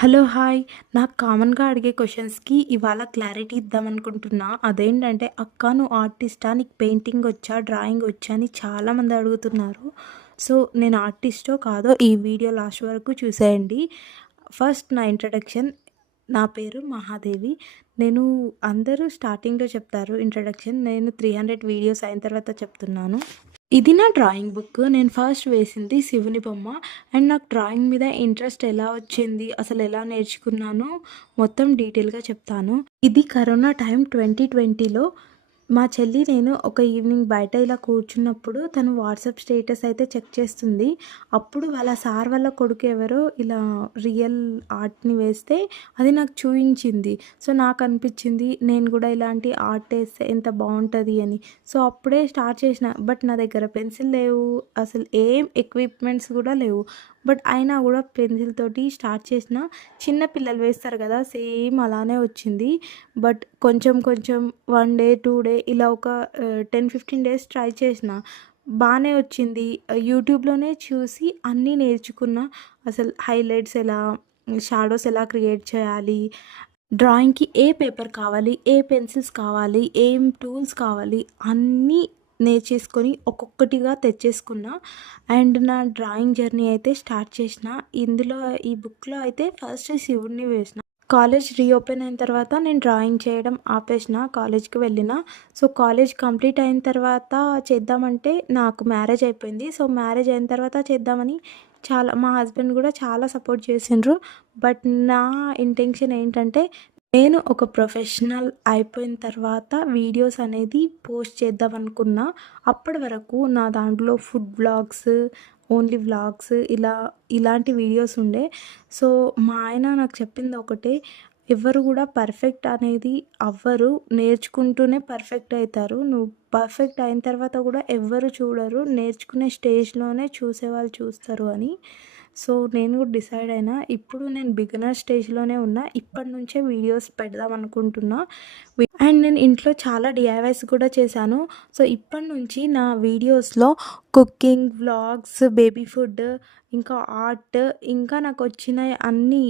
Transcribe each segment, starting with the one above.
Hello hi. నాకు కామన్గా అడిగే క్వశ్చన్స్కి ఇవాళ క్లారిటీ ఇద్దామనుకుంటున్నా. అదేంటంటే అక్క నువ్వు ఆర్టిస్టా? నీకు పెయింటింగ్ వచ్చా? డ్రాయింగ్ వచ్చా? అని చాలామంది అడుగుతున్నారు. సో నేను ఆర్టిస్టో కాదో ఈ వీడియో లాస్ట్ వరకు చూసేయండి. ఫస్ట్ నా ఇంట్రడక్షన్ నా పేరు మహాదేవి. నేను అందరూ స్టార్టింగ్లో చెప్తారు ఇంట్రడక్షన్. నేను త్రీ హండ్రెడ్ వీడియోస్ అయిన తర్వాత చెప్తున్నాను. ఇది నా డ్రాయింగ్ బుక్. నేను ఫస్ట్ వేసింది శివుని బొమ్మ. అండ్ నాకు డ్రాయింగ్ మీద ఇంట్రెస్ట్ ఎలా వచ్చింది అసలు ఎలా నేర్చుకున్నానో మొత్తం డీటెయిల్గా చెప్తాను. ఇది కరోనా టైం ట్వంటీ ట్వంటీలో మా చెల్లి నేను ఒక ఈవినింగ్ బయట ఇలా కూర్చున్నప్పుడు తను వాట్సాప్ స్టేటస్ అయితే చెక్ చేస్తుంది. అప్పుడు వాళ్ళ సార్ వాళ్ళ కొడుకు ఎవరో ఇలా రియల్ ఆర్ట్ని వేస్తే అది నాకు చూపించింది. సో నాకు అనిపించింది నేను కూడా ఇలాంటి ఆర్ట్ వేస్తే ఎంత బాగుంటుంది అని. సో అప్పుడే స్టార్ట్ చేసిన. బట్ నా దగ్గర పెన్సిల్ లేవు. అసలు ఏం ఎక్విప్మెంట్స్ కూడా లేవు. బట్ అయినా కూడా పెన్సిల్ తోటి స్టార్ట్ చేసిన చిన్న పిల్లలు వేస్తారు కదా సేమ్ అలానే వచ్చింది. బట్ కొంచెం కొంచెం వన్ డే టూ డే ఇలా ఒక టెన్ ఫిఫ్టీన్ డేస్ ట్రై చేసిన బాగానే వచ్చింది. యూట్యూబ్లోనే చూసి అన్నీ నేర్చుకున్న. అసలు హైలైట్స్ ఎలా షాడోస్ ఎలా క్రియేట్ చేయాలి డ్రాయింగ్కి ఏ పేపర్ కావాలి ఏ పెన్సిల్స్ కావాలి ఏం టూల్స్ కావాలి అన్నీ నేర్చేసుకొని ఒక్కొక్కటిగా తెచ్చేసుకున్నా. అండ్ నా డ్రాయింగ్ జర్నీ అయితే స్టార్ట్ చేసిన. ఇందులో ఈ బుక్లో అయితే ఫస్ట్ శివుడిని వేసిన కాలేజ్ రీఓపెన్ అయిన తర్వాత నేను డ్రాయింగ్ చేయడం ఆపేసిన కాలేజ్కి వెళ్ళిన. సో కాలేజ్ కంప్లీట్ అయిన తర్వాత చేద్దామంటే నాకు మ్యారేజ్ అయిపోయింది. సో మ్యారేజ్ అయిన తర్వాత చేద్దామని చాలా మా హస్బెండ్ కూడా చాలా సపోర్ట్ చేసిండ్రు. బట్ నా ఇంటెన్షన్ ఏంటంటే నేను ఒక ప్రొఫెషనల్ అయిపోయిన తర్వాత వీడియోస్ అనేది పోస్ట్ చేద్దాం అనుకున్నా. అప్పటి వరకు నా దాంట్లో ఫుడ్ బ్లాగ్స్ ఓన్లీ వ్లాగ్స్ ఇలా ఇలాంటి వీడియోస్ ఉండే. సో మా ఆయన నాకు చెప్పింది ఒకటే ఎవరు కూడా పర్ఫెక్ట్ అనేది అవ్వరు. నేర్చుకుంటూనే పర్ఫెక్ట్ అవుతారు నువ్వు పర్ఫెక్ట్ అయిన తర్వాత కూడా ఎవ్వరు చూడరు. నేర్చుకునే స్టేజ్లోనే చూసేవాళ్ళు చూస్తారు అని. సో నేను కూడా డిసైడ్ అయినా ఇప్పుడు నేను బిగినర్ స్టేజ్లోనే ఉన్నా ఇప్పటి నుంచే వీడియోస్ పెడదాం అనుకుంటున్నా. అండ్ నేను ఇంట్లో చాలా డిఐవైస్ కూడా చేశాను. సో ఇప్పటి నుంచి నా వీడియోస్లో కుకింగ్ వ్లాగ్స్ బేబీ ఫుడ్ ఇంకా ఆర్ట్ ఇంకా నాకు వచ్చిన అన్నీ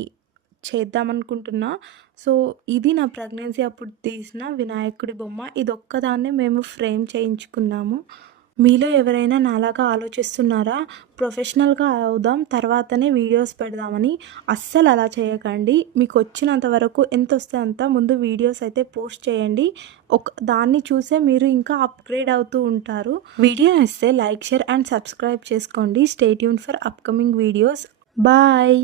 చేద్దామనుకుంటున్నా సో ఇది నా ప్రెగ్నెన్సీ అప్పుడు తీసిన వినాయకుడి బొమ్మ. ఇది ఒక్కదాన్నే మేము ఫ్రేమ్ చేయించుకున్నాము. మీలో ఎవరైనా నాలాగా ఆలోచిస్తున్నారా? ప్రొఫెషనల్గా అవుదాం తర్వాతనే వీడియోస్ పెడదామని. అస్సలు అలా చేయకండి. మీకు వచ్చినంత వరకు ఎంత వస్తే అంత ముందు వీడియోస్ అయితే పోస్ట్ చేయండి. ఒక దాన్ని చూసే మీరు ఇంకా అప్గ్రేడ్ అవుతూ ఉంటారు. వీడియో ఇస్తే లైక్ షేర్ అండ్ సబ్స్క్రైబ్ చేసుకోండి. Stay tuned for upcoming videos. Bye!